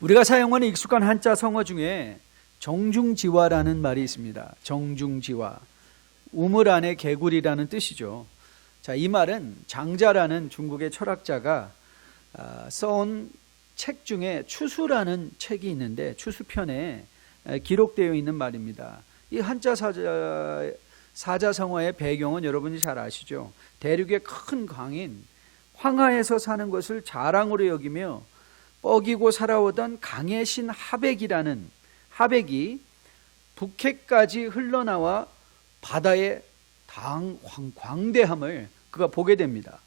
우리가 사용하는 익숙한 한자 성어 중에 정중지화라는 말이 있습니다. 정중지화, 우물 안에 개구리라는 뜻이죠. 자, 이 말은 장자라는 중국의 철학자가 써온 책 중에 추수라는 책이 있는데 추수편에 기록되어 있는 말입니다. 이 한자 사자성어의 배경은 여러분이 잘 아시죠. 대륙의 큰 강인 황하에서 사는 것을 자랑으로 여기며 뻐기고 살아오던 강의 신 하백이 북해까지 흘러나와 바다의 광대함을 그가 보게 됩니다.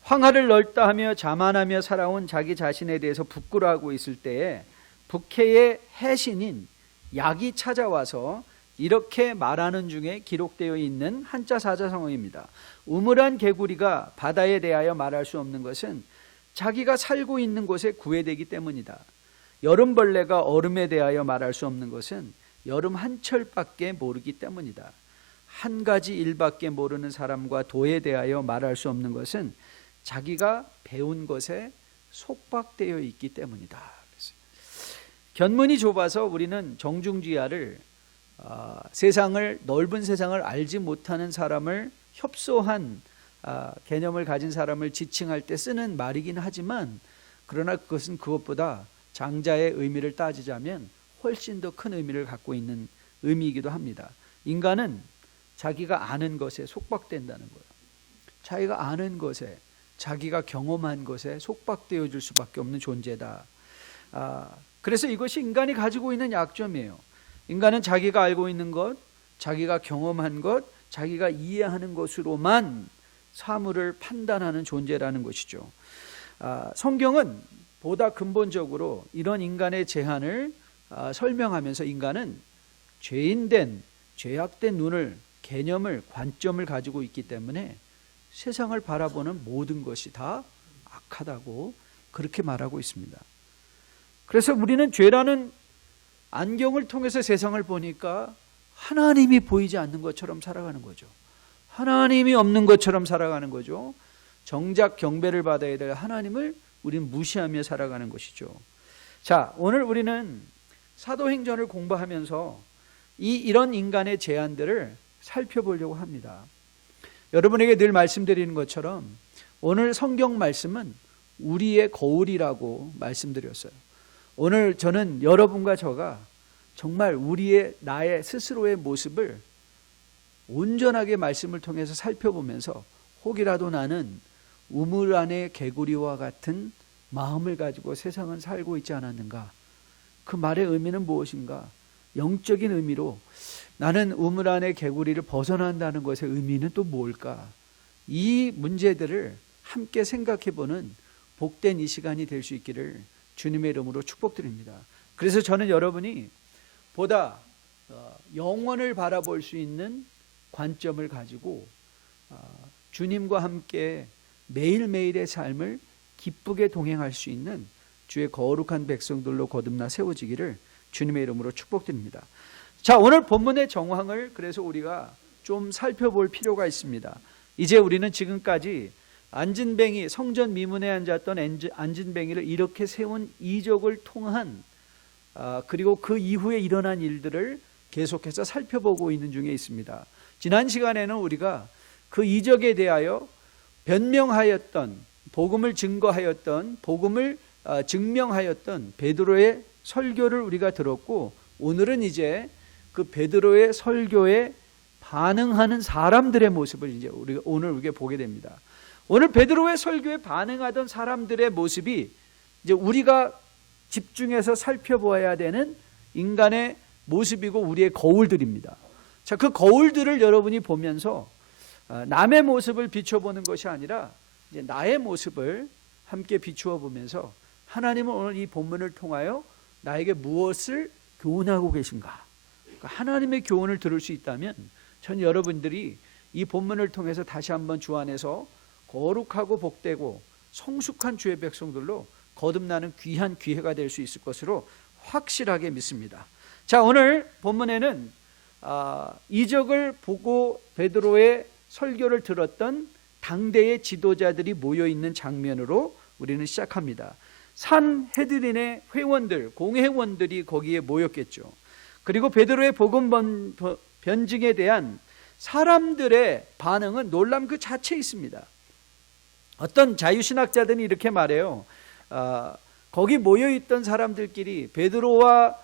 황하를 넓다 하며 자만하며 살아온 자기 자신에 대해서 부끄러워하고 있을 때에 북해의 해신인 약이 찾아와서 이렇게 말하는 중에 기록되어 있는 한자 사자성어입니다. 우물안 개구리가 바다에 대하여 말할 수 없는 것은 자기가 살고 있는 곳에 구애되기 때문이다. 여름벌레가 얼음에 대하여 말할 수 없는 것은 여름 한철밖에 모르기 때문이다. 한 가지 일밖에 모르는 사람과 도에 대하여 말할 수 없는 것은 자기가 배운 것에 속박되어 있기 때문이다. 견문이 좁아서 우리는 정중지화를 넓은 세상을 알지 못하는 사람을 협소한 개념을 가진 사람을 지칭할 때 쓰는 말이긴 하지만, 그러나 그것은 그것보다 장자의 의미를 따지자면 훨씬 더 큰 의미를 갖고 있는 의미이기도 합니다. 인간은 자기가 아는 것에 속박된다는 거예요. 자기가 아는 것에, 자기가 경험한 것에 속박되어 줄 수밖에 없는 존재다. 그래서 이것이 인간이 가지고 있는 약점이에요. 인간은 자기가 알고 있는 것, 자기가 경험한 것, 자기가 이해하는 것으로만 사물을 판단하는 존재라는 것이죠. 성경은 보다 근본적으로 이런 인간의 제한을 설명하면서 인간은 죄악된 눈을, 개념을, 관점을 가지고 있기 때문에 세상을 바라보는 모든 것이 다 악하다고 그렇게 말하고 있습니다. 그래서 우리는 죄라는 안경을 통해서 세상을 보니까 하나님이 보이지 않는 것처럼 살아가는 거죠. 하나님이 없는 것처럼 살아가는 거죠. 정작 경배를 받아야 될 하나님을 우리는 무시하며 살아가는 것이죠. 자, 오늘 우리는 사도행전을 공부하면서 이런 인간의 제한들을 살펴보려고 합니다. 여러분에게 늘 말씀드리는 것처럼 오늘 성경 말씀은 우리의 거울이라고 말씀드렸어요. 오늘 저는 여러분과 저가 정말 나의 스스로의 모습을 온전하게 말씀을 통해서 살펴보면서 혹이라도 나는 우물 안의 개구리와 같은 마음을 가지고 세상은 살고 있지 않았는가? 그 말의 의미는 무엇인가? 영적인 의미로 나는 우물 안의 개구리를 벗어난다는 것의 의미는 또 뭘까? 이 문제들을 함께 생각해보는 복된 이 시간이 될 수 있기를 주님의 이름으로 축복드립니다. 그래서 저는 여러분이 보다 영원을 바라볼 수 있는 관점을 가지고 주님과 함께 매일매일의 삶을 기쁘게 동행할 수 있는 주의 거룩한 백성들로 거듭나 세워지기를 주님의 이름으로 축복드립니다. 자, 오늘 본문의 정황을 그래서 우리가 좀 살펴볼 필요가 있습니다. 이제 우리는 지금까지 안진뱅이, 성전 미문에 앉았던 안진뱅이를 이렇게 세운 이적을 통한 그리고 그 이후에 일어난 일들을 계속해서 살펴보고 있는 중에 있습니다. 지난 시간에는 우리가 그 이적에 대하여 변명하였던, 복음을 증거하였던, 복음을 증명하였던 베드로의 설교를 우리가 들었고, 오늘은 이제 그 베드로의 설교에 반응하는 사람들의 모습을 이제 오늘 우리가 보게 됩니다. 오늘 베드로의 설교에 반응하던 사람들의 모습이 이제 우리가 집중해서 살펴보아야 되는 인간의 모습이고 우리의 거울들입니다. 자, 그 거울들을 여러분이 보면서 남의 모습을 비춰보는 것이 아니라 이제 나의 모습을 함께 비추어 보면서 하나님은 오늘 이 본문을 통하여 나에게 무엇을 교훈하고 계신가? 그러니까 하나님의 교훈을 들을 수 있다면 전 여러분들이 이 본문을 통해서 다시 한번 주 안에서 거룩하고 복되고 성숙한 주의 백성들로 거듭나는 귀한 기회가 될 수 있을 것으로 확실하게 믿습니다. 자, 오늘 본문에는 이적을 보고 베드로의 설교를 들었던 당대의 지도자들이 모여있는 장면으로 우리는 시작합니다. 산헤드린의 회원들, 공회원들이 거기에 모였겠죠. 그리고 베드로의 복음 변증에 대한 사람들의 반응은 놀람 그 자체에 있습니다. 어떤 자유신학자들은 이렇게 말해요. 거기 모여있던 사람들끼리 베드로와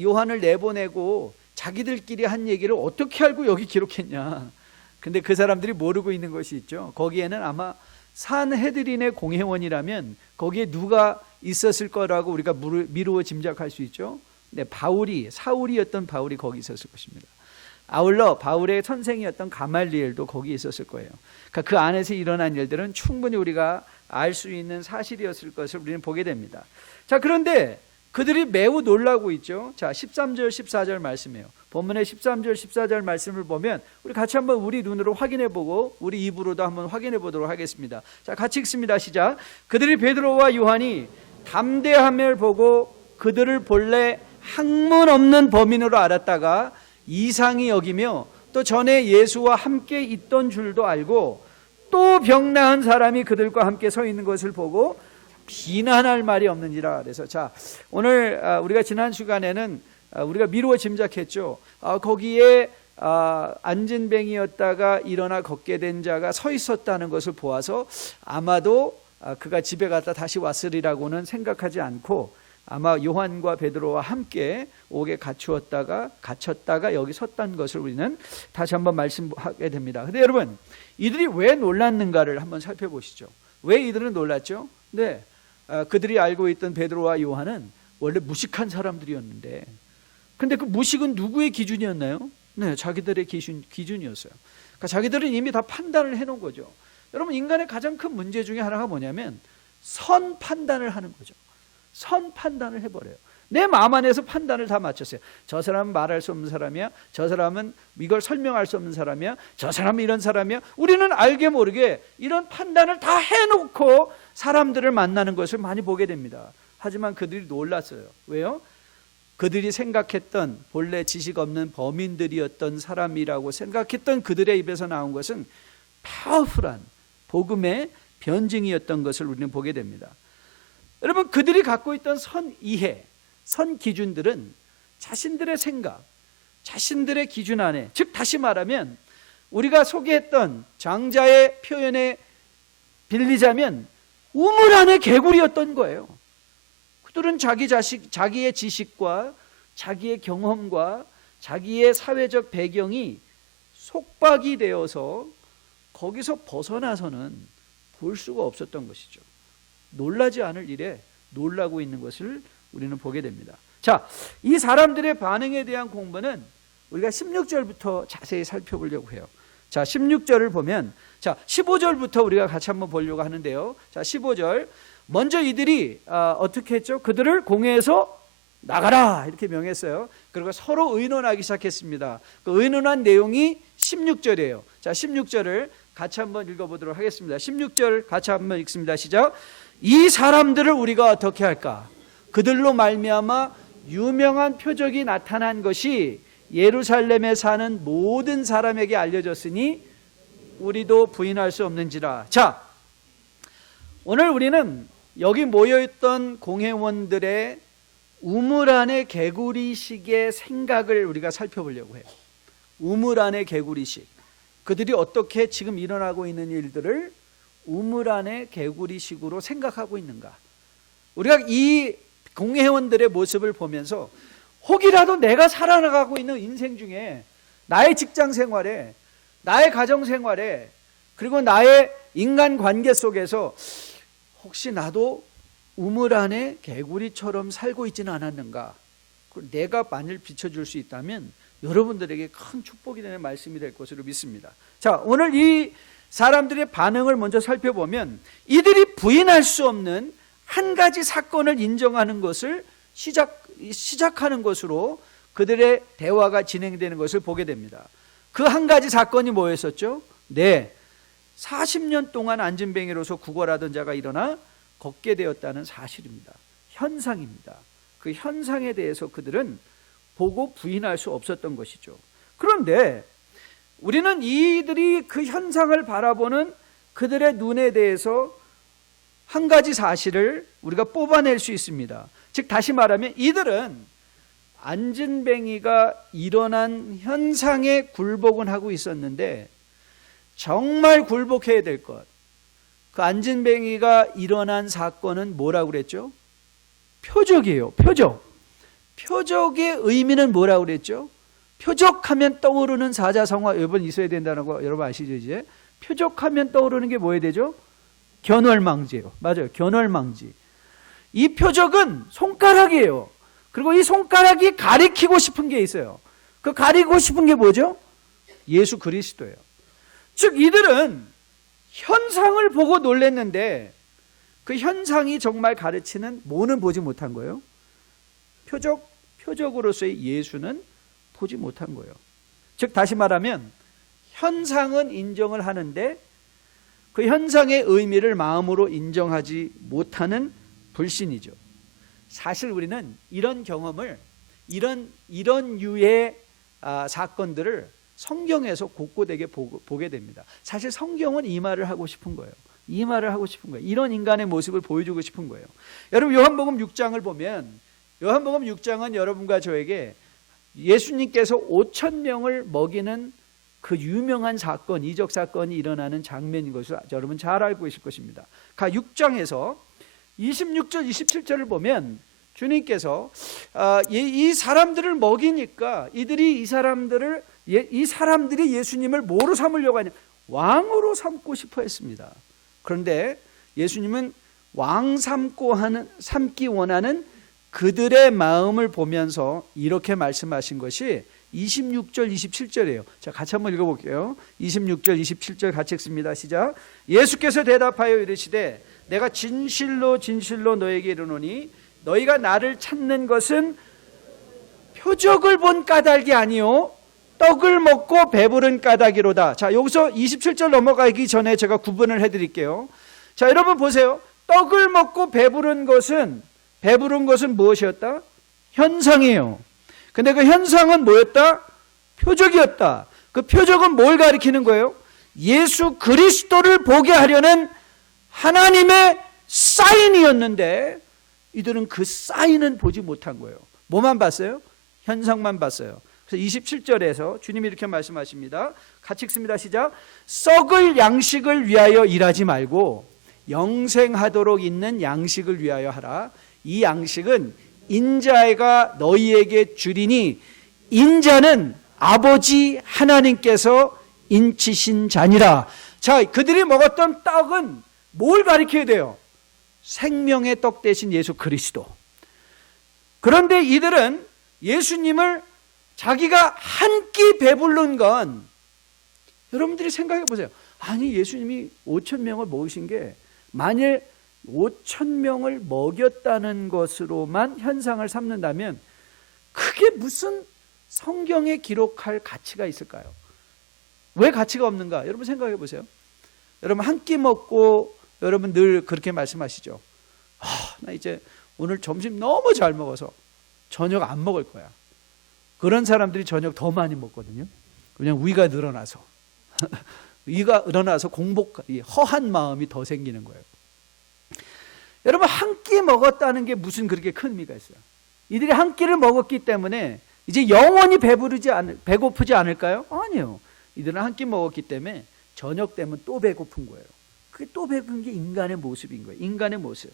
요한을 내보내고 자기들끼리 한 얘기를 어떻게 알고 여기 기록했냐. 근데 그 사람들이 모르고 있는 것이 있죠. 거기에는 아마 산헤드린의 공회원이라면 거기에 누가 있었을 거라고 우리가 미루어 짐작할 수 있죠. 네, 사울이었던 바울이 거기 있었을 것입니다. 아울러 바울의 선생이었던 가말리엘도 거기 있었을 거예요. 그러니까 그 안에서 일어난 일들은 충분히 우리가 알 수 있는 사실이었을 것을 우리는 보게 됩니다. 자, 그런데 그들이 매우 놀라고 있죠. 자, 13절 14절 말씀이에요. 본문의 13절 14절 말씀을 보면 우리 같이 한번 우리 눈으로 확인해 보고 우리 입으로도 한번 확인해 보도록 하겠습니다. 자, 같이 읽습니다. 시작. 그들이 베드로와 요한이 담대함을 보고 그들을 본래 학문 없는 범인으로 알았다가 이상히 여기며 또 전에 예수와 함께 있던 줄도 알고 또 병 나은 사람이 그들과 함께 서 있는 것을 보고 비난할 말이 없는지라. 그래서 자, 오늘 우리가 지난 시간에는 우리가 미루어 짐작했죠. 거기에 안진뱅이였다가 일어나 걷게 된 자가 서 있었다는 것을 보아서 아마도 그가 집에 갔다 다시 왔으리라고는 생각하지 않고 아마 요한과 베드로와 함께 옥에 갇혔다가 여기 섰다는 것을 우리는 다시 한번 말씀하게 됩니다. 근데 여러분, 이들이 왜 놀랐는가를 한번 살펴보시죠. 왜 이들은 놀랐죠? 네, 그들이 알고 있던 베드로와 요한은 원래 무식한 사람들이었는데, 근데 그 무식은 누구의 기준이었나요? 네, 자기들의 기준이었어요. 그러니까 자기들은 이미 다 판단을 해놓은 거죠. 여러분, 인간의 가장 큰 문제 중에 하나가 뭐냐면 선 판단을 하는 거죠. 선 판단을 해버려요. 내 마음 안에서 판단을 다 맞췄어요. 저 사람은 말할 수 없는 사람이야. 저 사람은 이걸 설명할 수 없는 사람이야. 저 사람은 이런 사람이야. 우리는 알게 모르게 이런 판단을 다 해놓고 사람들을 만나는 것을 많이 보게 됩니다. 하지만 그들이 놀랐어요. 왜요? 그들이 생각했던 본래 지식 없는 범인들이었던 사람이라고 생각했던 그들의 입에서 나온 것은 파워풀한 복음의 변증이었던 것을 우리는 보게 됩니다. 여러분, 그들이 갖고 있던 선이해, 선기준들은 자신들의 생각, 자신들의 기준 안에, 즉 다시 말하면 우리가 소개했던 장자의 표현에 빌리자면 우물 안의 개구리였던 거예요. 그들은 자기의 지식과 자기의 경험과 자기의 사회적 배경이 속박이 되어서 거기서 벗어나서는 볼 수가 없었던 것이죠. 놀라지 않을 일에 놀라고 있는 것을 우리는 보게 됩니다. 자, 이 사람들의 반응에 대한 공부는 우리가 16절부터 자세히 살펴보려고 해요. 자, 16절을 보면, 자, 15절부터 우리가 같이 한번 보려고 하는데요. 자, 15절. 먼저 이들이 어떻게 했죠? 그들을 공회에서 나가라 이렇게 명했어요. 그리고 서로 의논하기 시작했습니다. 그 의논한 내용이 16절이에요. 자, 16절을 같이 한번 읽어보도록 하겠습니다. 16절 같이 한번 읽습니다. 시작. 이 사람들을 우리가 어떻게 할까? 그들로 말미암아 유명한 표적이 나타난 것이 예루살렘에 사는 모든 사람에게 알려졌으니 우리도 부인할 수 없는지라. 자, 오늘 우리는 여기 모여있던 공회원들의 우물 안의 개구리식의 생각을 우리가 살펴보려고 해요. 우물 안의 개구리식. 그들이 어떻게 지금 일어나고 있는 일들을 우물 안의 개구리식으로 생각하고 있는가. 우리가 이 공회원들의 모습을 보면서 혹이라도 내가 살아나가고 있는 인생 중에 나의 직장 생활에, 나의 가정 생활에, 그리고 나의 인간관계 속에서 혹시 나도 우물 안에 개구리처럼 살고 있지는 않았는가. 내가 만일 비춰줄 수 있다면 여러분들에게 큰 축복이 되는 말씀이 될 것으로 믿습니다. 자, 오늘 이 사람들의 반응을 먼저 살펴보면 이들이 부인할 수 없는 한 가지 사건을 인정하는 것을 시작하는 것으로 그들의 대화가 진행되는 것을 보게 됩니다. 그 한 가지 사건이 뭐였었죠? 네, 40년 동안 안진뱅이로서 구걸하던 자가 일어나 걷게 되었다는 사실입니다. 현상입니다. 그 현상에 대해서 그들은 보고 부인할 수 없었던 것이죠. 그런데 우리는 이들이 그 현상을 바라보는 그들의 눈에 대해서 한 가지 사실을 우리가 뽑아낼 수 있습니다. 즉 다시 말하면 이들은 안진뱅이가 일어난 현상에 굴복은 하고 있었는데 정말 굴복해야 될 것, 그 안진뱅이가 일어난 사건은 뭐라고 그랬죠? 표적이에요. 표적. 표적의 의미는 뭐라고 그랬죠? 표적하면 떠오르는 사자성어 여러분 있어야 된다는 거 여러분 아시죠? 이제 표적하면 떠오르는 게 뭐야 되죠? 견월망지예요. 맞아요. 견월망지. 이 표적은 손가락이에요. 그리고 이 손가락이 가리키고 싶은 게 있어요. 그 가리고 싶은 게 뭐죠? 예수 그리스도예요. 즉 이들은 현상을 보고 놀랐는데 그 현상이 정말 가르치는 뭐는 보지 못한 거예요? 표적으로서의 예수는 보지 못한 거예요. 즉 다시 말하면 현상은 인정을 하는데 그 현상의 의미를 마음으로 인정하지 못하는 불신이죠. 사실 우리는 이런 경험을 이런 유의 사건들을 성경에서 곳곳에게 보게 됩니다. 사실 성경은 이 말을 하고 싶은 거예요. 이 말을 하고 싶은 거예요. 이런 인간의 모습을 보여주고 싶은 거예요. 여러분 요한복음 6장을 보면 요한복음 6장은 여러분과 저에게 예수님께서 5,000명을 먹이는 그 유명한 사건, 이적 사건이 일어나는 장면인 것을 여러분 잘 알고 계실 것입니다. 6장에서 26절, 27절을 보면 주님께서 이 사람들을 먹이니까 이 사람들이 예수님을 뭐로 삼으려고 하냐? 왕으로 삼고 싶어 했습니다. 그런데 예수님은 왕 삼기 원하는 그들의 마음을 보면서 이렇게 말씀하신 것이 26절, 27절이에요. 자, 같이 한번 읽어볼게요. 26절, 27절 같이 읽습니다. 시작. 예수께서 대답하여 이르시되 내가 진실로 진실로 너에게 이르노니 너희가 나를 찾는 것은 표적을 본 까닭이 아니요 떡을 먹고 배부른 까닭이로다. 자, 여기서 27절 넘어가기 전에 제가 구분을 해드릴게요. 자, 여러분 보세요. 떡을 먹고 배부른 것은 무엇이었다? 현상이에요. 근데 그 현상은 뭐였다? 표적이었다. 그 표적은 뭘 가리키는 거예요? 예수 그리스도를 보게 하려는 하나님의 사인이었는데 이들은 그 사인은 보지 못한 거예요. 뭐만 봤어요? 현상만 봤어요. 그래서 27절에서 주님이 이렇게 말씀하십니다. 같이 읽습니다. 시작. 썩을 양식을 위하여 일하지 말고 영생하도록 있는 양식을 위하여 하라. 이 양식은 인자가 너희에게 주리니 인자는 아버지 하나님께서 인치신 자니라. 자, 그들이 먹었던 떡은 뭘 가리켜야 돼요? 생명의 떡 대신 예수 그리스도. 그런데 이들은 예수님을 자기가 한 끼 배부른 건 여러분들이 생각해 보세요. 아니 예수님이 5,000명을 먹으신 게 만일 5,000명을 먹였다는 것으로만 현상을 삼는다면 그게 무슨 성경에 기록할 가치가 있을까요? 왜 가치가 없는가? 여러분 생각해 보세요. 여러분 한 끼 먹고 여러분 늘 그렇게 말씀하시죠. 나 이제 오늘 점심 너무 잘 먹어서 저녁 안 먹을 거야. 그런 사람들이 저녁 더 많이 먹거든요. 그냥 위가 늘어나서 위가 늘어나서 허한 마음이 더 생기는 거예요. 여러분 한 끼 먹었다는 게 무슨 그렇게 큰 의미가 있어요? 이들이 한 끼를 먹었기 때문에 이제 영원히 배고프지 않을까요? 아니요. 이들은 한 끼 먹었기 때문에 저녁 되면 또 배고픈 거예요. 그게 또 배고픈 게 인간의 모습인 거예요. 인간의 모습.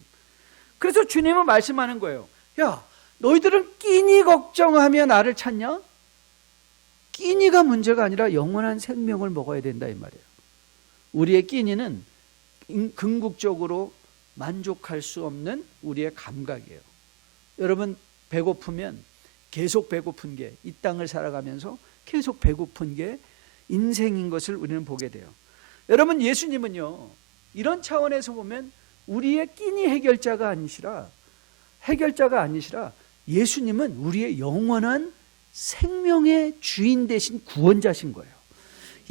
그래서 주님은 말씀하는 거예요. 야, 너희들은 끼니 걱정하며 나를 찾냐? 끼니가 문제가 아니라 영원한 생명을 먹어야 된다 이 말이에요. 우리의 끼니는 궁극적으로 만족할 수 없는 우리의 감각이에요. 여러분 배고프면 계속 배고픈 게 이 땅을 살아가면서 계속 배고픈 게 인생인 것을 우리는 보게 돼요. 여러분 예수님은요 이런 차원에서 보면 우리의 끼니 해결자가 아니시라 예수님은 우리의 영원한 생명의 주인 되신 구원자신 거예요.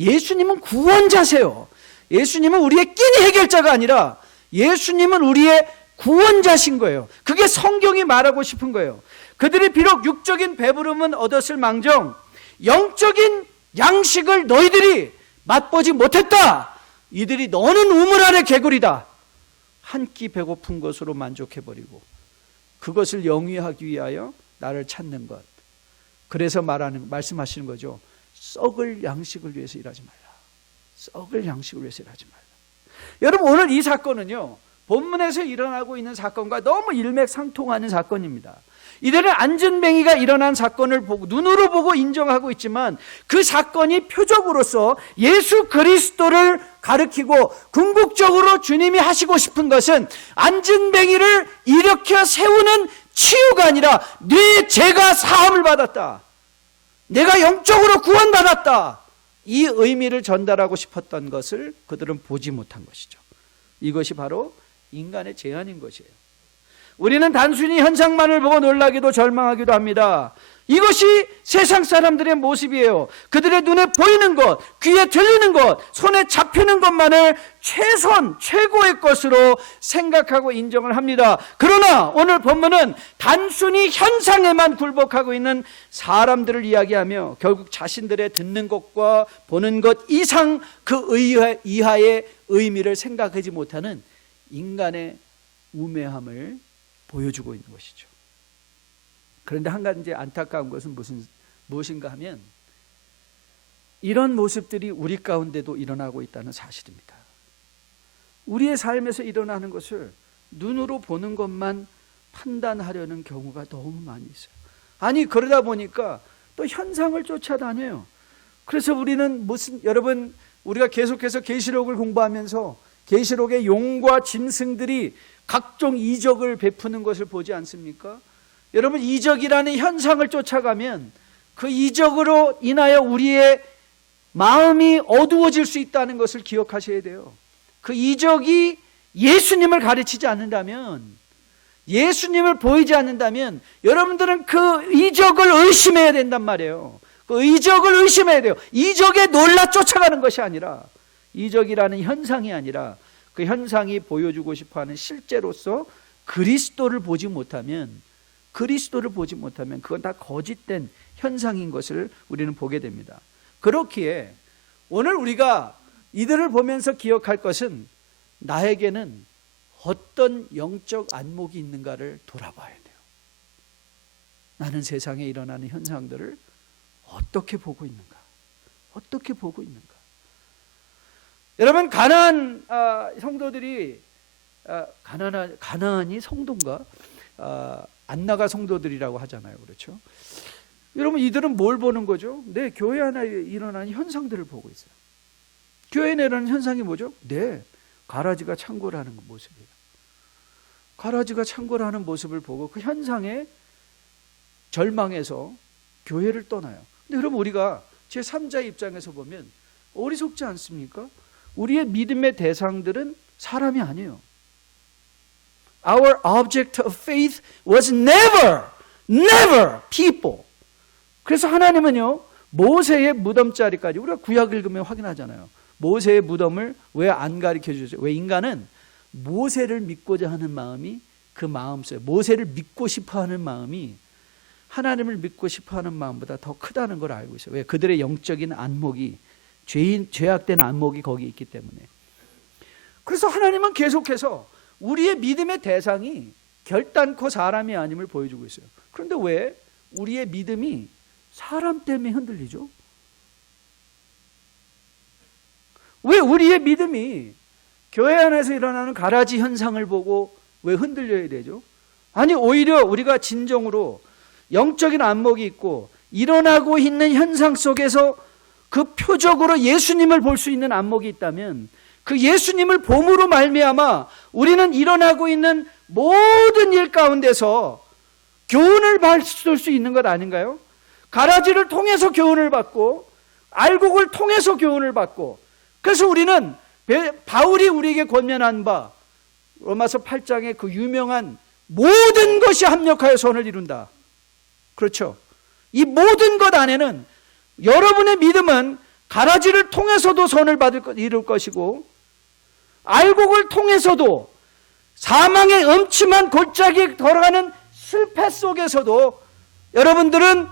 예수님은 구원자세요. 예수님은 우리의 끼니 해결자가 아니라 예수님은 우리의 구원자신 거예요. 그게 성경이 말하고 싶은 거예요. 그들이 비록 육적인 배부름은 얻었을 망정 영적인 양식을 너희들이 맛보지 못했다. 이들이 너는 우물 안의 개구리다. 한 끼 배고픈 것으로 만족해버리고 그것을 영위하기 위하여 나를 찾는 것. 그래서 말씀하시는 거죠. 썩을 양식을 위해서 일하지 말라. 썩을 양식을 위해서 일하지 말라. 여러분, 오늘 이 사건은요, 본문에서 일어나고 있는 사건과 너무 일맥상통하는 사건입니다. 이들은 안전뱅이가 일어난 사건을 보고 눈으로 보고 인정하고 있지만 그 사건이 표적으로서 예수 그리스도를 가리키고 궁극적으로 주님이 하시고 싶은 것은 안전뱅이를 일으켜 세우는 치유가 아니라 네 죄가 사함을 받았다, 내가 영적으로 구원받았다, 이 의미를 전달하고 싶었던 것을 그들은 보지 못한 것이죠. 이것이 바로 인간의 죄안인 것이에요. 우리는 단순히 현상만을 보고 놀라기도 절망하기도 합니다. 이것이 세상 사람들의 모습이에요. 그들의 눈에 보이는 것, 귀에 들리는 것, 손에 잡히는 것만을 최선, 최고의 것으로 생각하고 인정을 합니다. 그러나 오늘 본문은 단순히 현상에만 굴복하고 있는 사람들을 이야기하며 결국 자신들의 듣는 것과 보는 것 이상 그 이하의 의미를 생각하지 못하는 인간의 우매함을 보여주고 있는 것이죠. 그런데 한 가지 안타까운 것은 무엇인가 하면 이런 모습들이 우리 가운데도 일어나고 있다는 사실입니다. 우리의 삶에서 일어나는 것을 눈으로 보는 것만 판단하려는 경우가 너무 많이 있어요. 아니, 그러다 보니까 또 현상을 쫓아다녀요. 그래서 우리는 여러분, 우리가 계속해서 계시록을 공부하면서 계시록의 용과 짐승들이 각종 이적을 베푸는 것을 보지 않습니까? 여러분, 이적이라는 현상을 쫓아가면 그 이적으로 인하여 우리의 마음이 어두워질 수 있다는 것을 기억하셔야 돼요. 그 이적이 예수님을 가르치지 않는다면, 예수님을 보이지 않는다면 여러분들은 그 이적을 의심해야 된단 말이에요. 그 이적을 의심해야 돼요. 이적에 놀라 쫓아가는 것이 아니라, 이적이라는 현상이 아니라 그 현상이 보여주고 싶어하는 실제로서 그리스도를 보지 못하면 그건 다 거짓된 현상인 것을 우리는 보게 됩니다. 그렇기에 오늘 우리가 이들을 보면서 기억할 것은 나에게는 어떤 영적 안목이 있는가를 돌아봐야 돼요. 나는 세상에 일어나는 현상들을 어떻게 보고 있는가? 어떻게 보고 있는가? 여러분, 가나안 성도들이 가나안이 성도인가? 안나가 성도들이라고 하잖아요. 그렇죠? 여러분, 이들은 뭘 보는 거죠? 네, 교회 안에 일어나는 현상들을 보고 있어요. 교회에 일어나는 현상이 뭐죠? 네, 가라지가 창궐하는 모습이에요. 가라지가 창궐하는 모습을 보고 그 현상에 절망해서 교회를 떠나요. 근데 여러분, 우리가 제3자의 입장에서 보면 어리석지 않습니까? 우리의 믿음의 대상들은 사람이 아니에요. Our object of faith was never people. 그래서 하나님은요, 모세의 무덤자리까지, 우리가 구약 읽으면 확인하잖아요. 모세의 무덤을 왜 안 가르쳐 주세요? 왜? 인간은 모세를 믿고자 하는 마음이, 그 마음 속에 모세를 믿고 싶어 하는 마음이 하나님을 믿고 싶어 하는 마음보다 더 크다는 걸 알고 있어요. 왜? 그들의 영적인 안목이, 죄악된 안목이 거기 있기 때문에. 그래서 하나님은 계속해서 우리의 믿음의 대상이 결단코 사람이 아님을 보여주고 있어요. 그런데 왜 우리의 믿음이 사람 때문에 흔들리죠? 왜 우리의 믿음이 교회 안에서 일어나는 가라지 현상을 보고 왜 흔들려야 되죠? 아니, 오히려 우리가 진정으로 영적인 안목이 있고 일어나고 있는 현상 속에서 그 표적으로 예수님을 볼 수 있는 안목이 있다면 그 예수님을 봄으로 말미암아 우리는 일어나고 있는 모든 일 가운데서 교훈을 받을 수 있는 것 아닌가요? 가라지를 통해서 교훈을 받고 알곡을 통해서 교훈을 받고, 그래서 우리는 바울이 우리에게 권면한 바 로마서 8장의 그 유명한 모든 것이 합력하여 선을 이룬다. 그렇죠? 이 모든 것 안에는 여러분의 믿음은 가라지를 통해서도 선을 이룰 것이고 알곡을 통해서도 사망의 음침한 골짜기에 걸어가는 실패 속에서도 여러분들은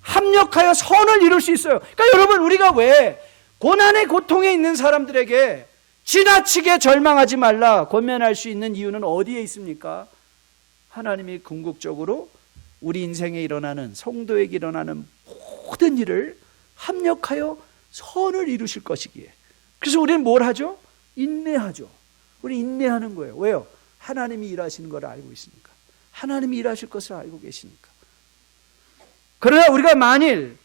합력하여 선을 이룰 수 있어요. 그러니까 여러분, 우리가 왜 고난의 고통에 있는 사람들에게 지나치게 절망하지 말라 권면할 수 있는 이유는 어디에 있습니까? 하나님이 궁극적으로 우리 인생에 일어나는, 성도에게 일어나는 모든 일을 합력하여 선을 이루실 것이기에. 그래서 우리는 뭘 하죠? 인내하죠. 우리 인내하는 거예요. 왜요? 하나님이 일하시는 걸 알고 있으니까. 하나님이 일하실 것을 알고 계시니까. 그러나 우리가 만일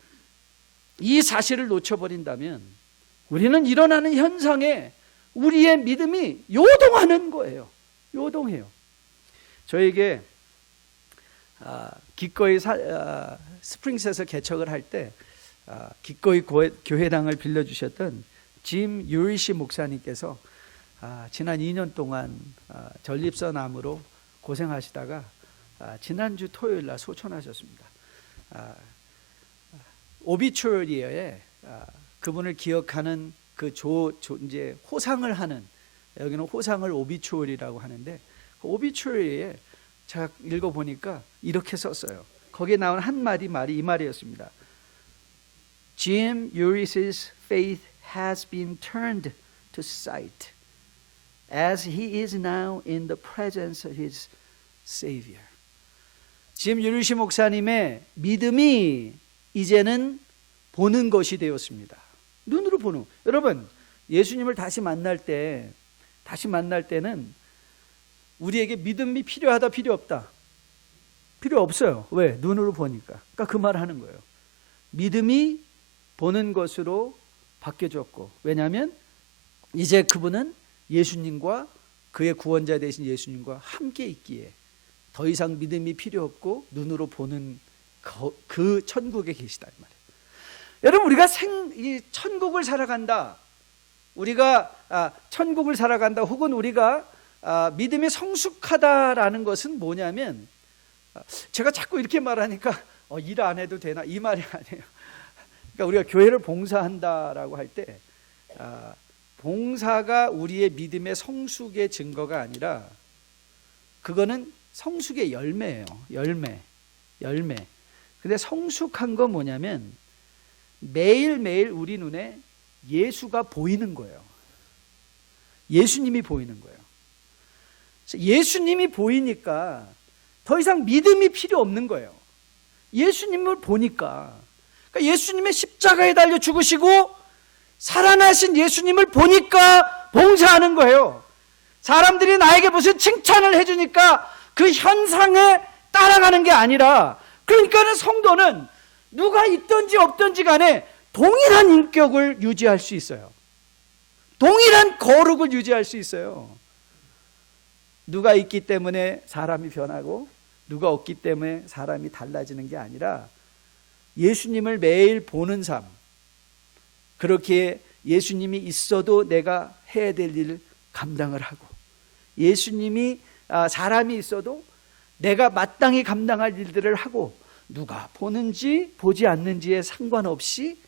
이 사실을 놓쳐버린다면 우리는 일어나는 현상에 우리의 믿음이 요동하는 거예요. 요동해요. 저에게 기꺼이 스프링스에서 개척을 할 때 기꺼이 교회당을 빌려주셨던 짐 유리시 목사님께서 지난 2년 동안 전립선암으로 고생하시다가 지난주 토요일 날 소천하셨습니다. 오비추어리에 그분을 기억하는 그 이제 호상을 하는, 여기는 호상을 오비추어리라고 하는데, 그 오비추어리에 제가 읽어보니까 이렇게 썼어요. 거기에 나온 한마디 말이 이 말이었습니다. Jim Uris's faith has been turned to sight as he is now in the presence of his Savior. 짐 유리시 목사님의 믿음이 이제는 보는 것이 되었습니다. 눈으로 보는. 여러분, 예수님을 다시 만날 때는 우리에게 믿음이 필요하다, 필요 없다? 필요 없어요. 왜? 눈으로 보니까. 그러니까 그 말을 하는 거예요. 믿음이 보는 것으로 바뀌어졌고, 왜냐하면 이제 그분은 예수님과, 그의 구원자 되신 예수님과 함께 있기에 더 이상 믿음이 필요 없고 눈으로 보는 그 천국에 계시다 이 말이에요. 여러분, 우리가 이 천국을 살아간다, 우리가 천국을 살아간다, 혹은 우리가 믿음이 성숙하다라는 것은 뭐냐면, 제가 자꾸 이렇게 말하니까 일 안 해도 되나 이 말이 아니에요. 그러니까 우리가 교회를 봉사한다라고 할 때 봉사가 우리의 믿음의 성숙의 증거가 아니라 그거는 성숙의 열매예요. 열매. 근데 성숙한 건 뭐냐면 매일매일 우리 눈에 예수가 보이는 거예요. 예수님이 보이는 거예요. 예수님이 보이니까 더 이상 믿음이 필요 없는 거예요. 예수님을 보니까. 그러니까 예수님의 십자가에 달려 죽으시고 살아나신 예수님을 보니까 봉사하는 거예요. 사람들이 나에게 무슨 칭찬을 해주니까 그 현상에 따라가는 게 아니라, 그러니까는 성도는 누가 있든지 없든지 간에 동일한 인격을 유지할 수 있어요. 동일한 거룩을 유지할 수 있어요. 누가 있기 때문에 사람이 변하고 누가 없기 때문에 사람이 달라지는 게 아니라 예수님을 매일 보는 삶, 그렇게 예수님이 있어도 내가 해야 될 일을 감당을 하고, 예수님이 사람이 있어도 내가 마땅히 감당할 일들을 하고, 누가 보는지 보지 않는지에 상관없이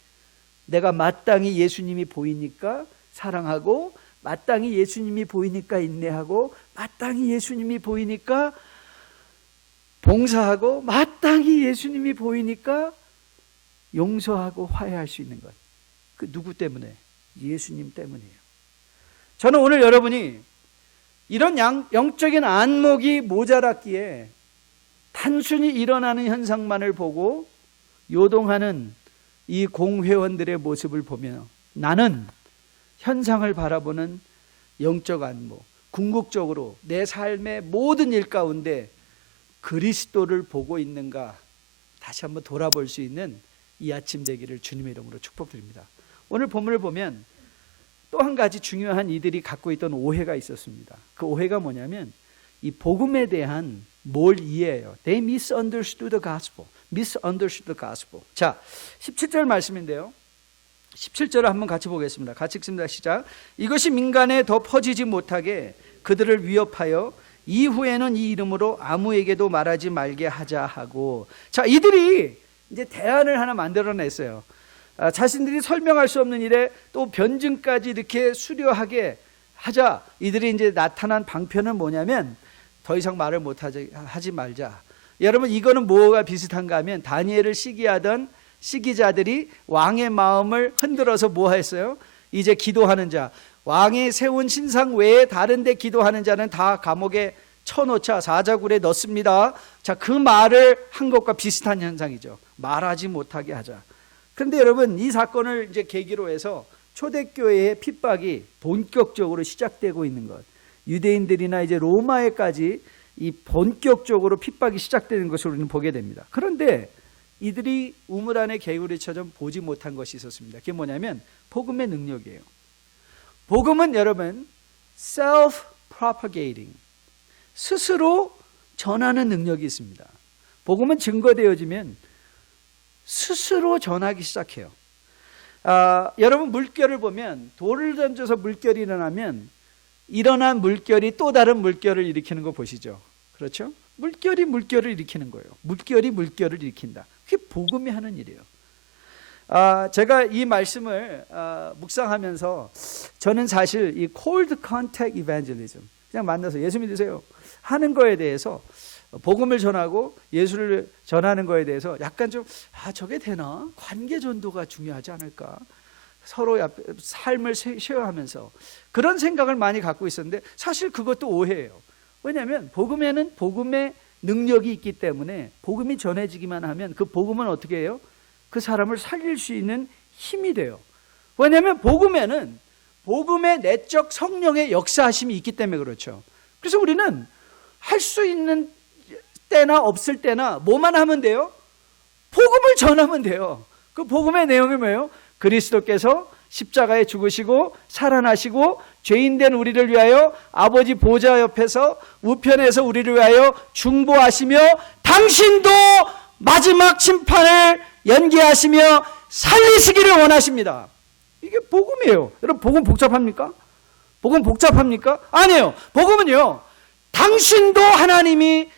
내가 마땅히 예수님이 보이니까 사랑하고, 마땅히 예수님이 보이니까 인내하고, 마땅히 예수님이 보이니까 봉사하고, 마땅히 예수님이 보이니까 용서하고 화해할 수 있는 것. 그 누구 때문에? 예수님 때문이에요. 저는 오늘 여러분이 이런 영적인 안목이 모자랐기에 단순히 일어나는 현상만을 보고 요동하는 이 공회원들의 모습을 보며 나는 현상을 바라보는 영적 안목, 궁극적으로 내 삶의 모든 일 가운데 그리스도를 보고 있는가 다시 한번 돌아볼 수 있는 이 아침 되기를 주님의 이름으로 축복드립니다. 오늘 본문을 보면 또 한 가지 중요한 이들이 갖고 있던 오해가 있었습니다. 그 오해가 뭐냐면 이 복음에 대한 뭘 이해해요. They misunderstood the gospel. Misunderstood the gospel. 자, 17절 말씀인데요. 17절을 한번 같이 보겠습니다. 같이 읽습니다. 시작. 이것이 민간에 더 퍼지지 못하게 그들을 위협하여 이후에는 이 이름으로 아무에게도 말하지 말게 하자 하고. 자, 이들이 이제 대안을 하나 만들어냈어요. 자신들이 설명할 수 없는 일에 또 변증까지 이렇게 수려하게 하자. 이들이 이제 나타난 방편은 뭐냐면 더 이상 말을 하지 말자. 여러분, 이거는 뭐가 비슷한가 하면 다니엘을 시기하던 시기자들이 왕의 마음을 흔들어서 뭐 했어요? 이제 기도하는 자, 왕이 세운 신상 외에 다른 데 기도하는 자는 다 감옥에 쳐놓자 사자굴에 넣습니다. 자, 그 말을 한 것과 비슷한 현상이죠. 말하지 못하게 하자. 그런데 여러분, 이 사건을 이제 계기로 해서 초대교회의 핍박이 본격적으로 시작되고 있는 것, 유대인들이나 이제 로마에까지 이 본격적으로 핍박이 시작되는 것을 우리는 보게 됩니다. 그런데 이들이 우물 안에 개구리처럼 보지 못한 것이 있었습니다. 그게 뭐냐면 복음의 능력이에요. 복음은 여러분 self-propagating, 스스로 전하는 능력이 있습니다. 복음은 증거되어지면 스스로 전하기 시작해요. 여러분, 물결을 보면 돌을 던져서 물결이 일어나면 일어난 물결이 또 다른 물결을 일으키는 거 보시죠. 그렇죠? 물결이 물결을 일으키는 거예요. 물결이 물결을 일으킨다. 그게 복음이 하는 일이에요. 제가 이 말씀을 묵상하면서 저는 사실 이 cold contact evangelism, 그냥 만나서 예수 믿으세요 하는 거에 대해서, 복음을 전하고 예수를 전하는 거에 대해서 약간 좀 저게 되나? 관계 전도가 중요하지 않을까? 서로 삶을 쉐어하면서 그런 생각을 많이 갖고 있었는데, 사실 그것도 오해예요. 왜냐하면 복음에는 복음의 능력이 있기 때문에 복음이 전해지기만 하면 그 복음은 어떻게 해요? 그 사람을 살릴 수 있는 힘이 돼요. 왜냐하면 복음에는 복음의 내적 성령의 역사하심이 있기 때문에 그렇죠. 그래서 우리는 할 수 있는 때나 없을 때나 뭐만 하면 돼요? 복음을 전하면 돼요. 그 복음의 내용이 뭐예요? 그리스도께서 십자가에 죽으시고 살아나시고 죄인된 우리를 위하여 아버지 보좌 옆에서 우편에서 우리를 위하여 중보하시며 당신도 마지막 심판을 연기하시며 살리시기를 원하십니다. 이게 복음이에요. 여러분, 복음 복잡합니까? 복음 복잡합니까? 아니에요. 복음은요, 당신도 하나님이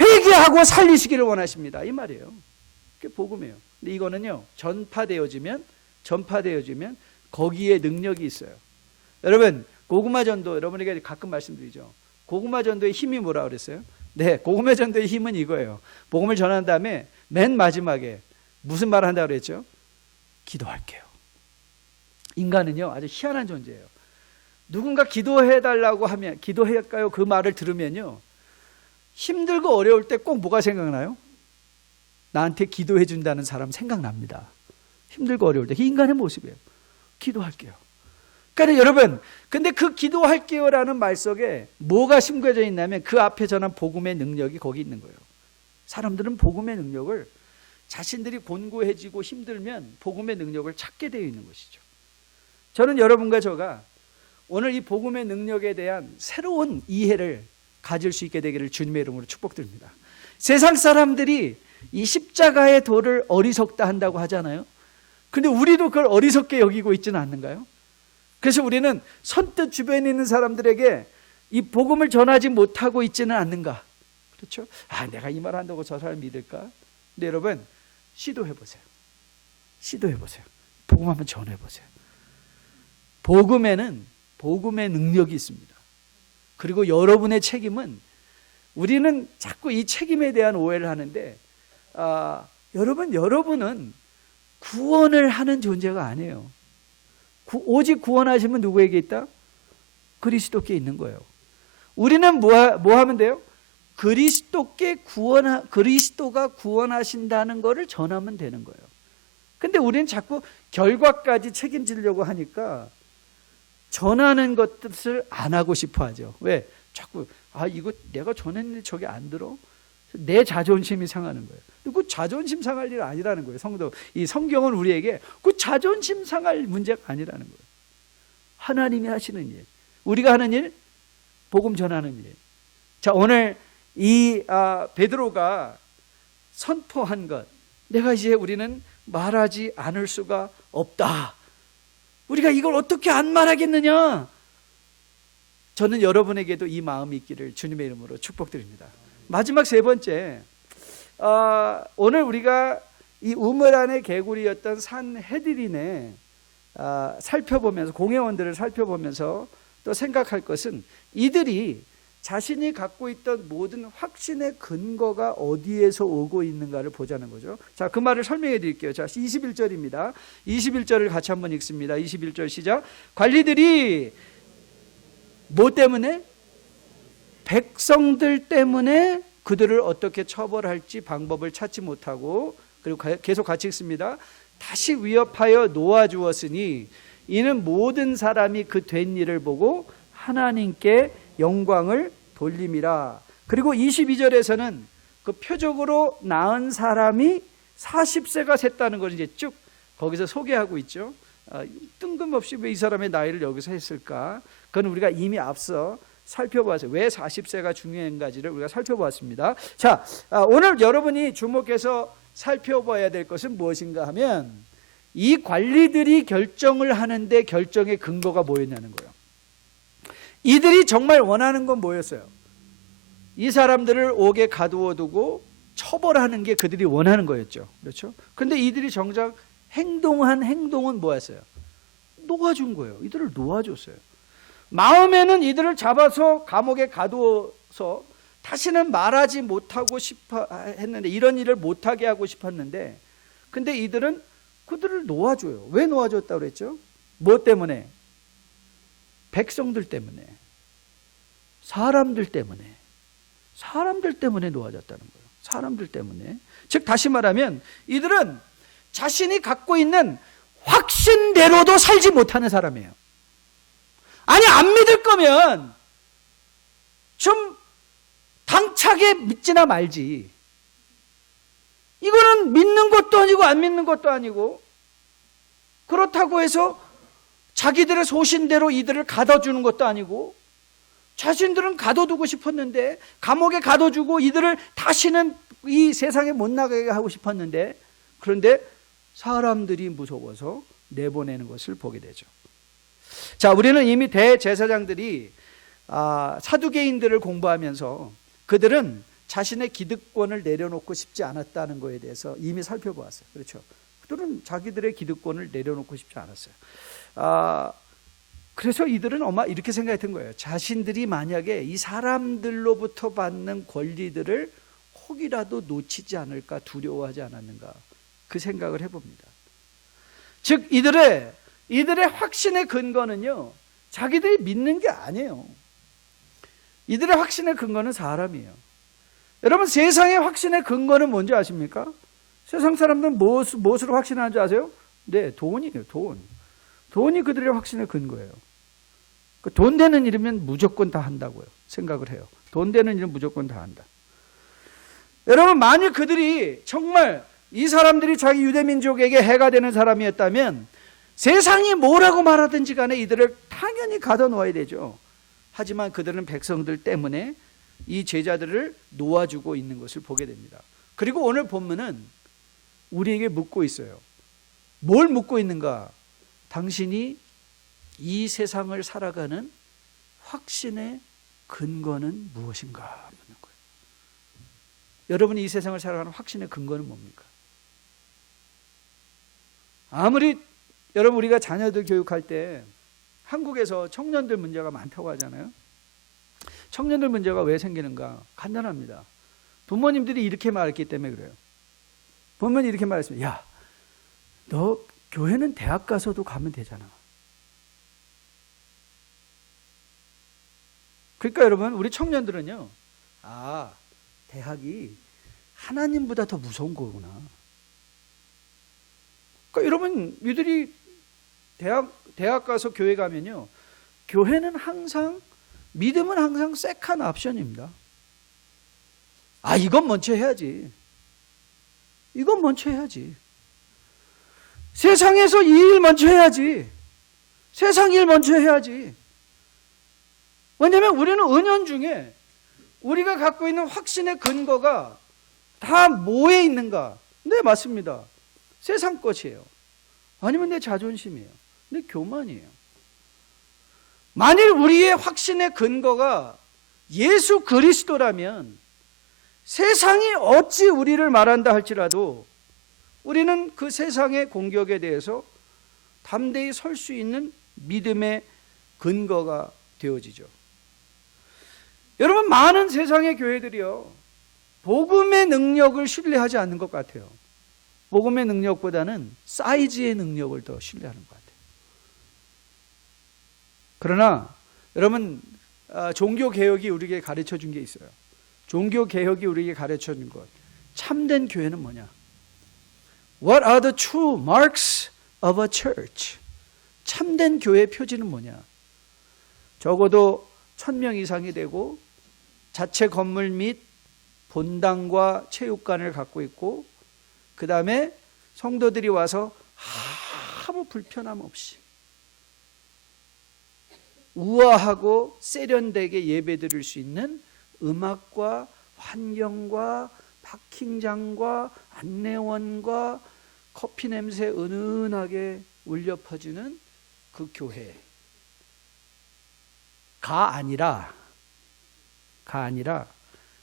회개하고 살리시기를 원하십니다, 이 말이에요. 그게 복음이에요. 근데 이거는요, 전파되어지면 거기에 능력이 있어요. 여러분, 고구마 전도, 여러분에게 가끔 말씀드리죠. 고구마 전도의 힘이 뭐라 그랬어요? 네, 고구마 전도의 힘은 이거예요. 복음을 전한 다음에 맨 마지막에 무슨 말을 한다고 그랬죠? 기도할게요. 인간은요, 아주 희한한 존재예요. 누군가 기도해달라고 하면, 기도할까요? 그 말을 들으면요, 힘들고 어려울 때 꼭 뭐가 생각나요? 나한테 기도해 준다는 사람 생각납니다. 힘들고 어려울 때. 그게 인간의 모습이에요. 기도할게요. 그러니까 여러분, 근데 그 기도할게요라는 말 속에 뭐가 심겨져 있냐면 그 앞에 전한 복음의 능력이 거기 있는 거예요. 사람들은 복음의 능력을, 자신들이 곤고해지고 힘들면 복음의 능력을 찾게 되어 있는 것이죠. 저는 여러분과 저가 오늘 이 복음의 능력에 대한 새로운 이해를 가질 수 있게 되기를 주님의 이름으로 축복드립니다. 세상 사람들이 이 십자가의 도를 어리석다 한다고 하잖아요. 근데 우리도 그걸 어리석게 여기고 있지는 않는가요? 그래서 우리는 선뜻 주변에 있는 사람들에게 이 복음을 전하지 못하고 있지는 않는가? 그렇죠? 내가 이 말 한다고 저 사람 믿을까? 근데 여러분, 시도해보세요. 시도해보세요. 복음 한번 전해보세요. 복음에는 복음의 능력이 있습니다. 그리고 여러분의 책임은, 우리는 자꾸 이 책임에 대한 오해를 하는데, 여러분은 구원을 하는 존재가 아니에요. 오직 구원하시면 누구에게 있다? 그리스도께 있는 거예요. 우리는 뭐 하면 돼요? 그리스도가 구원하신다는 것을 전하면 되는 거예요. 근데 우리는 자꾸 결과까지 책임지려고 하니까 전하는 것을 안 하고 싶어 하죠. 왜? 자꾸 이거 내가 전했는데 저게 안 들어? 내 자존심이 상하는 거예요. 그 자존심 상할 일 아니라는 거예요. 성도, 이 성경은 우리에게 그 자존심 상할 문제가 아니라는 거예요. 하나님이 하시는 일, 우리가 하는 일, 복음 전하는 일. 자, 오늘 이 베드로가 선포한 것, 내가 이제 우리는 말하지 않을 수가 없다. 우리가 이걸 어떻게 안 말하겠느냐? 저는 여러분에게도 이 마음이 있기를 주님의 이름으로 축복드립니다. 마지막 세 번째, 오늘 우리가 이 우물 안의 개구리였던 산헤드린에 살펴보면서, 공회원들을 살펴보면서 또 생각할 것은, 이들이 자신이 갖고 있던 모든 확신의 근거가 어디에서 오고 있는가를 보자는 거죠. 자, 그 말을 설명해 드릴게요. 자, 21절입니다. 21절을 같이 한번 읽습니다. 21절 시작. 관리들이 뭐 때문에? 백성들 때문에 그들을 어떻게 처벌할지 방법을 찾지 못하고, 그리고 계속 같이 읽습니다. 다시 위협하여 놓아주었으니 이는 모든 사람이 그 된 일을 보고 하나님께 영광을 돌림이라. 그리고 22절에서는 그 표적으로 나은 사람이 40세가 샜다는 걸 이제 쭉 거기서 소개하고 있죠. 뜬금없이 왜 이 사람의 나이를 여기서 했을까? 그건 우리가 이미 앞서 살펴보았어요. 왜 40세가 중요한가지를 우리가 살펴보았습니다. 자, 오늘 여러분이 주목해서 살펴봐야 될 것은 무엇인가 하면 이 관리들이 결정을 하는데 결정의 근거가 뭐였냐는 거예요. 이들이 정말 원하는 건 뭐였어요? 이 사람들을 옥에 가두어 두고 처벌하는 게 그들이 원하는 거였죠. 그렇죠? 근데 이들이 정작 행동한 행동은 뭐였어요? 놓아준 거예요. 이들을 놓아줬어요. 마음에는 이들을 잡아서 감옥에 가두어서 다시는 말하지 못하고 싶어 했는데, 이런 일을 못하게 하고 싶었는데, 근데 이들은 그들을 놓아줘요. 왜 놓아줬다고 그랬죠? 뭐 때문에? 백성들 때문에, 사람들 때문에 놓아졌다는 거예요. 사람들 때문에. 즉 다시 말하면 이들은 자신이 갖고 있는 확신대로도 살지 못하는 사람이에요. 아니, 안 믿을 거면 좀 당차게 믿지나 말지. 이거는 믿는 것도 아니고 안 믿는 것도 아니고, 그렇다고 해서 자기들의 소신대로 이들을 가둬주는 것도 아니고, 자신들은 가둬두고 싶었는데, 감옥에 가둬주고 이들을 다시는 이 세상에 못 나가게 하고 싶었는데, 그런데 사람들이 무서워서 내보내는 것을 보게 되죠. 자, 우리는 이미 대제사장들이 사두개인들을 공부하면서 그들은 자신의 기득권을 내려놓고 싶지 않았다는 것에 대해서 이미 살펴보았어요. 그렇죠? 그들은 자기들의 기득권을 내려놓고 싶지 않았어요. 그래서 이들은 아마 이렇게 생각했던 거예요. 자신들이 만약에 이 사람들로부터 받는 권리들을 혹이라도 놓치지 않을까 두려워하지 않았는가, 그 생각을 해봅니다. 즉 이들의 확신의 근거는요, 자기들이 믿는 게 아니에요. 이들의 확신의 근거는 사람이에요. 여러분, 세상의 확신의 근거는 뭔지 아십니까? 세상 사람들은 무엇으로 확신하는 줄 아세요? 네, 돈이에요. 돈이 그들의 확신의 근거예요. 돈 되는 일이면 무조건 다 한다고요 생각을 해요. 돈 되는 일은 무조건 다 한다. 여러분, 만일 그들이 정말 이 사람들이 자기 유대민족에게 해가 되는 사람이었다면 세상이 뭐라고 말하든지 간에 이들을 당연히 가둬놓아야 되죠. 하지만 그들은 백성들 때문에 이 제자들을 놓아주고 있는 것을 보게 됩니다. 그리고 오늘 본문은 우리에게 묻고 있어요. 뭘 묻고 있는가? 당신이 이 세상을 살아가는 확신의 근거는 무엇인가 묻는 거예요. 여러분이 이 세상을 살아가는 확신의 근거는 뭡니까? 아무리 여러분 우리가 자녀들 교육할 때 한국에서 청년들 문제가 많다고 하잖아요. 청년들 문제가 왜 생기는가? 간단합니다. 부모님들이 이렇게 말했기 때문에 그래요. 부모님이 이렇게 말했습니다. 야, 너 교회는 대학 가서도 가면 되잖아. 그러니까 여러분, 우리 청년들은요, 대학이 하나님보다 더 무서운 거구나. 그러니까 여러분, 이들이 대학 가서 교회 가면요, 교회는 항상, 믿음은 항상 세컨 옵션입니다. 이건 먼저 해야지. 이건 먼저 해야지. 세상에서 이 일 먼저 해야지. 세상 일 먼저 해야지. 왜냐하면 우리는 은연중에 우리가 갖고 있는 확신의 근거가 다 뭐에 있는가? 네, 맞습니다. 세상 것이에요. 아니면 내 자존심이에요. 내 교만이에요. 만일 우리의 확신의 근거가 예수 그리스도라면 세상이 어찌 우리를 말한다 할지라도 우리는 그 세상의 공격에 대해서 담대히 설 수 있는 믿음의 근거가 되어지죠. 여러분, 많은 세상의 교회들이요, 복음의 능력을 신뢰하지 않는 것 같아요. 복음의 능력보다는 사이즈의 능력을 더 신뢰하는 것 같아요. 그러나 여러분, 종교개혁이 우리에게 가르쳐 준 게 있어요. 종교개혁이 우리에게 가르쳐 준 것, 참된 교회는 뭐냐? What are the true marks of a church? 참된 교회의 표지는 뭐냐? 적어도 1000명 이상이 되고 자체 건물 및 본당과 체육관을 갖고 있고, 그 다음에 성도들이 와서 아무 불편함 없이 우아하고 세련되게 예배드릴 수 있는 음악과 환경과 파킹장과 안내원과 커피 냄새 은은하게 울려 퍼지는 그 교회가 아니라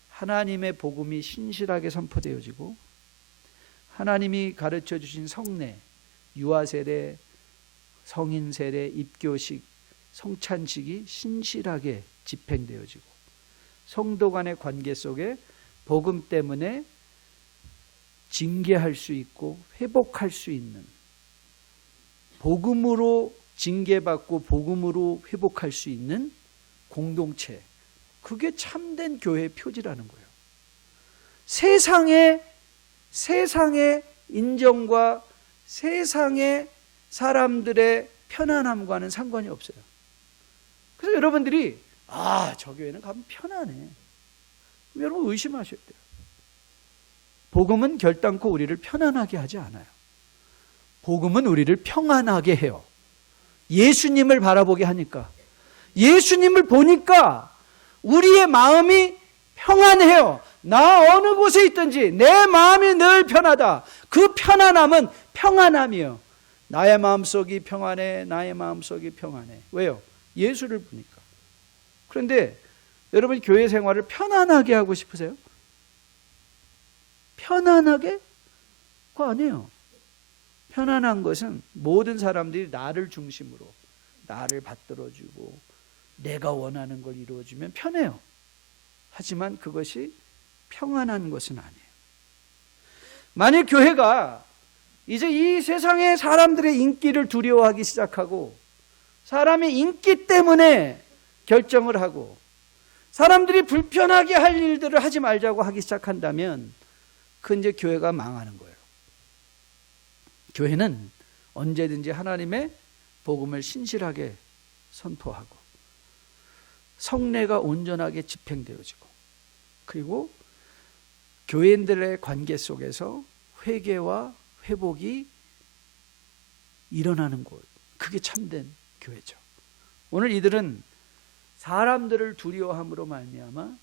하나님의 복음이 신실하게 선포되어지고 하나님이 가르쳐 주신 성례, 유아세례, 성인세례, 입교식, 성찬식이 신실하게 집행되어지고 성도 간의 관계 속에 복음 때문에 징계할 수 있고 회복할 수 있는, 복음으로 징계받고 복음으로 회복할 수 있는 공동체, 그게 참된 교회의 표지라는 거예요. 세상의 인정과 세상의 사람들의 편안함과는 상관이 없어요. 그래서 여러분들이 저 교회는 가면 편안해, 여러분 의심하셔야 돼요. 복음은 결단코 우리를 편안하게 하지 않아요. 복음은 우리를 평안하게 해요. 예수님을 바라보게 하니까, 예수님을 보니까 우리의 마음이 평안해요. 나 어느 곳에 있든지 내 마음이 늘 편하다. 그 편안함은 평안함이에요. 나의 마음속이 평안해, 나의 마음속이 평안해. 왜요? 예수를 보니까. 그런데 여러분, 교회 생활을 편안하게 하고 싶으세요? 편안하게? 그거 아니에요. 편안한 것은 모든 사람들이 나를 중심으로 나를 받들어주고 내가 원하는 걸 이루어주면 편해요. 하지만 그것이 평안한 것은 아니에요. 만일 교회가 이제 이 세상의 사람들의 인기를 두려워하기 시작하고 사람의 인기 때문에 결정을 하고 사람들이 불편하게 할 일들을 하지 말자고 하기 시작한다면 그 이제 교회가 망하는 거예요. 교회는 언제든지 하나님의 복음을 신실하게 선포하고 성례가 온전하게 집행되어지고 그리고 교인들의 관계 속에서 회개와 회복이 일어나는 곳, 그게 참된 교회죠. 오늘 이들은 사람들을 두려워함으로 말미암아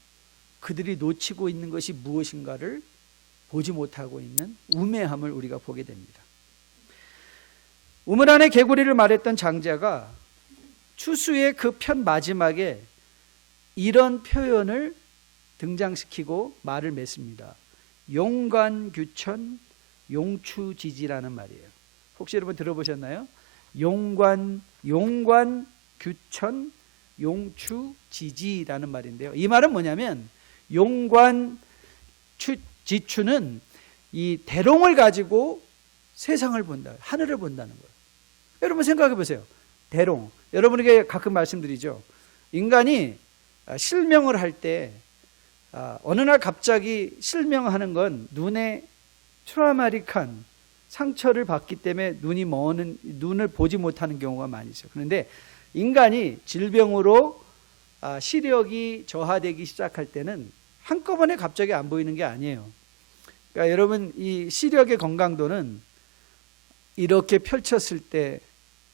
그들이 놓치고 있는 것이 무엇인가를 보지 못하고 있는 우매함을 우리가 보게 됩니다. 우물 안에 개구리를 말했던 장자가 추수의 그 편 마지막에 이런 표현을 등장시키고 말을 맺습니다. 용관규천 용추지지라는 말이에요. 혹시 여러분 들어보셨나요? 용관규천 용추지지라는 말인데요. 이 말은 뭐냐면 용관지추는 이 대롱을 가지고 세상을 본다, 하늘을 본다는 거예요. 여러분 생각해 보세요. 대롱, 여러분에게 가끔 말씀드리죠. 인간이 실명을 할 때 어느 날 갑자기 실명하는 건 눈에 트라우마틱한 상처를 받기 때문에 눈을 보지 못하는 경우가 많이 있어요. 그런데 인간이 질병으로 시력이 저하되기 시작할 때는 한꺼번에 갑자기 안 보이는 게 아니에요. 그러니까 여러분, 이 시력의 건강도는 이렇게 펼쳤을 때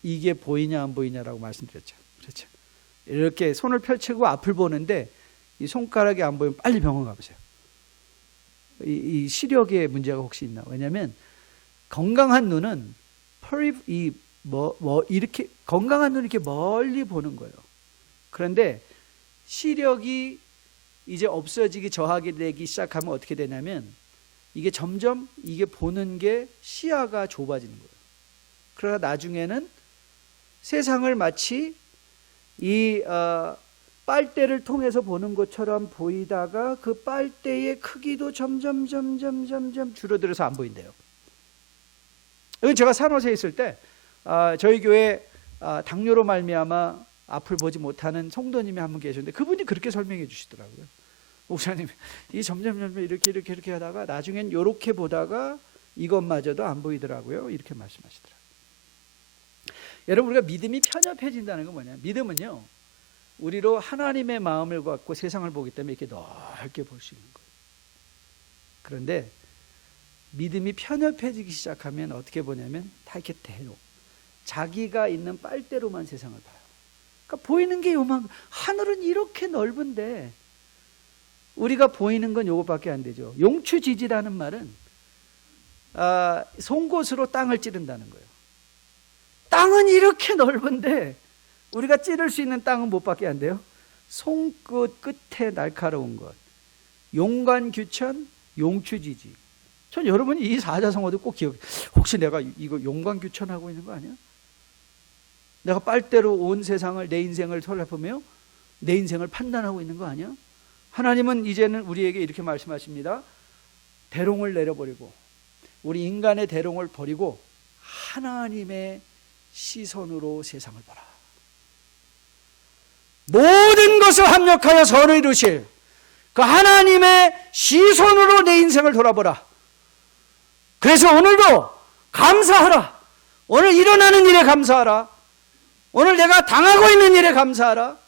이게 보이냐 안 보이냐라고 말씀드렸죠. 그렇죠? 이렇게 손을 펼치고 앞을 보는데 이 손가락이 안 보이면 빨리 병원 가보세요. 이 시력에 문제가 혹시 있나? 왜냐하면 건강한 눈은 이렇게 건강한 눈은 이렇게 멀리 보는 거예요. 그런데 시력이 이제 없어지기 저하게 되기 시작하면 어떻게 되냐면 이게 점점 이게 보는 게 시야가 좁아지는 거예요. 그러다 나중에는 세상을 마치 이 빨대를 통해서 보는 것처럼 보이다가 그 빨대의 크기도 점점 줄어들어서 안 보인대요. 이건 제가 산호세에 있을 때 저희 교회 당뇨로 말미암아 앞을 보지 못하는 성도님이 한 분 계셨는데 그분이 그렇게 설명해 주시더라고요. 목사님, 이 점점 이렇게 하다가 나중엔 이렇게 보다가 이것마저도 안 보이더라고요. 이렇게 말씀하시더라고요. 여러분, 우리가 믿음이 편협해진다는 건 뭐냐? 믿음은요, 우리로 하나님의 마음을 갖고 세상을 보기 때문에 이렇게 넓게 볼 수 있는 거예요. 그런데 믿음이 편협해지기 시작하면 어떻게 보냐면 다 이렇게 대로 자기가 있는 빨대로만 세상을 봐요. 그러니까 보이는 게 요만, 하늘은 이렇게 넓은데 우리가 보이는 건 요것밖에 안 되죠. 용추지지라는 말은 송곳으로 땅을 찌른다는 거예요. 땅은 이렇게 넓은데 우리가 찌를 수 있는 땅은 뭐밖에 안 돼요? 손끝 끝에 날카로운 것. 용관규천, 용추지지. 전 여러분이 이 사자성어도 꼭 기억해. 혹시 내가 이거 용관규천하고 있는 거 아니야? 내가 빨대로 온 세상을, 내 인생을 살펴보며 내 인생을 판단하고 있는 거 아니야? 하나님은 이제는 우리에게 이렇게 말씀하십니다. 대롱을 내려버리고, 우리 인간의 대롱을 버리고 하나님의 시선으로 세상을 보라. 모든 것을 합력하여 선을 이루실 그 하나님의 시선으로 내 인생을 돌아보라. 그래서 오늘도 감사하라. 오늘 일어나는 일에 감사하라. 오늘 내가 당하고 있는 일에 감사하라.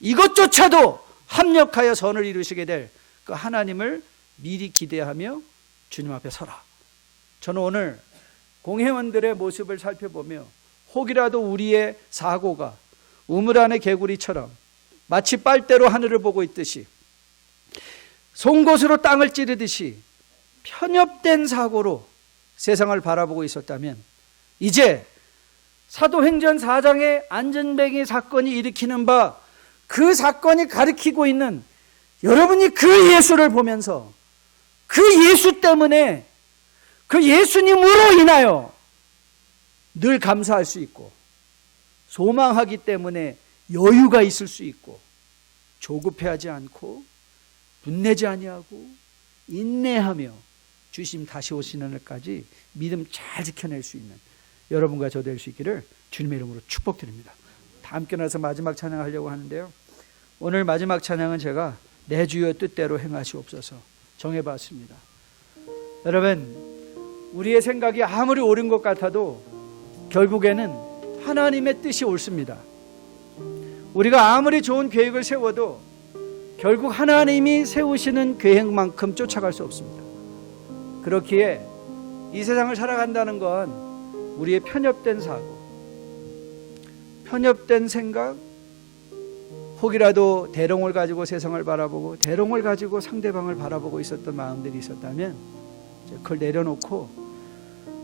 이것조차도 합력하여 선을 이루시게 될 그 하나님을 미리 기대하며 주님 앞에 서라. 저는 오늘 공회원들의 모습을 살펴보며 혹이라도 우리의 사고가 우물 안의 개구리처럼 마치 빨대로 하늘을 보고 있듯이, 송곳으로 땅을 찌르듯이 편협된 사고로 세상을 바라보고 있었다면, 이제 사도행전 4장의 안전뱅이 사건이 일으키는 바, 그 사건이 가리키고 있는 여러분이 그 예수를 보면서 그 예수 때문에, 그 예수님으로 인하여 늘 감사할 수 있고, 소망하기 때문에 여유가 있을 수 있고, 조급해하지 않고 분내지 아니하고 인내하며 주님 다시 오시는 날까지 믿음 잘 지켜낼 수 있는 여러분과 저 될 수 있기를 주님의 이름으로 축복드립니다. 다 함께 나서 마지막 찬양하려고 하는데요, 오늘 마지막 찬양은 제가 내 주여 뜻대로 행하시옵소서 정해봤습니다. 여러분, 우리의 생각이 아무리 옳은 것 같아도 결국에는 하나님의 뜻이 옳습니다. 우리가 아무리 좋은 계획을 세워도 결국 하나님이 세우시는 계획만큼 쫓아갈 수 없습니다. 그렇기에 이 세상을 살아간다는 건 우리의 편협된 사고, 편협된 생각, 혹이라도 대롱을 가지고 세상을 바라보고 대롱을 가지고 상대방을 바라보고 있었던 마음들이 있었다면 그걸 내려놓고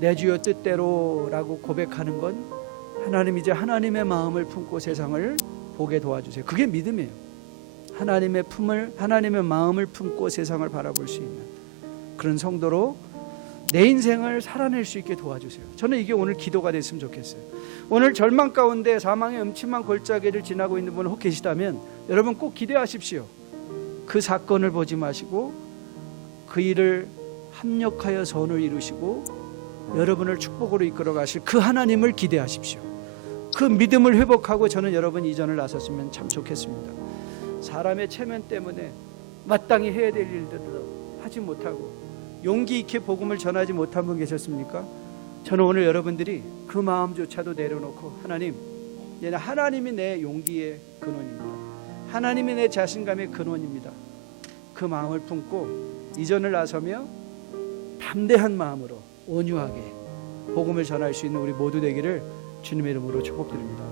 내 주여 뜻대로라고 고백하는 건, 하나님 이제 하나님의 마음을 품고 세상을 보게 도와주세요. 그게 믿음이에요. 하나님의 마음을 품고 세상을 바라볼 수 있는 그런 성도로 내 인생을 살아낼 수 있게 도와주세요. 저는 이게 오늘 기도가 됐으면 좋겠어요. 오늘 절망 가운데 사망의 음침한 골짜기를 지나고 있는 분 혹 계시다면 여러분 꼭 기대하십시오. 그 사건을 보지 마시고 그 일을 합력하여 선을 이루시고 여러분을 축복으로 이끌어 가실 그 하나님을 기대하십시오. 그 믿음을 회복하고 저는 여러분 이전을 나섰으면 참 좋겠습니다. 사람의 체면 때문에 마땅히 해야 될 일들도 하지 못하고 용기 있게 복음을 전하지 못한 분 계셨습니까? 저는 오늘 여러분들이 그 마음조차도 내려놓고, 하나님이 내 용기의 근원입니다. 하나님이 내 자신감의 근원입니다. 그 마음을 품고 이전을 나서며 담대한 마음으로 온유하게 복음을 전할 수 있는 우리 모두 되기를 주님의 이름으로 축복드립니다.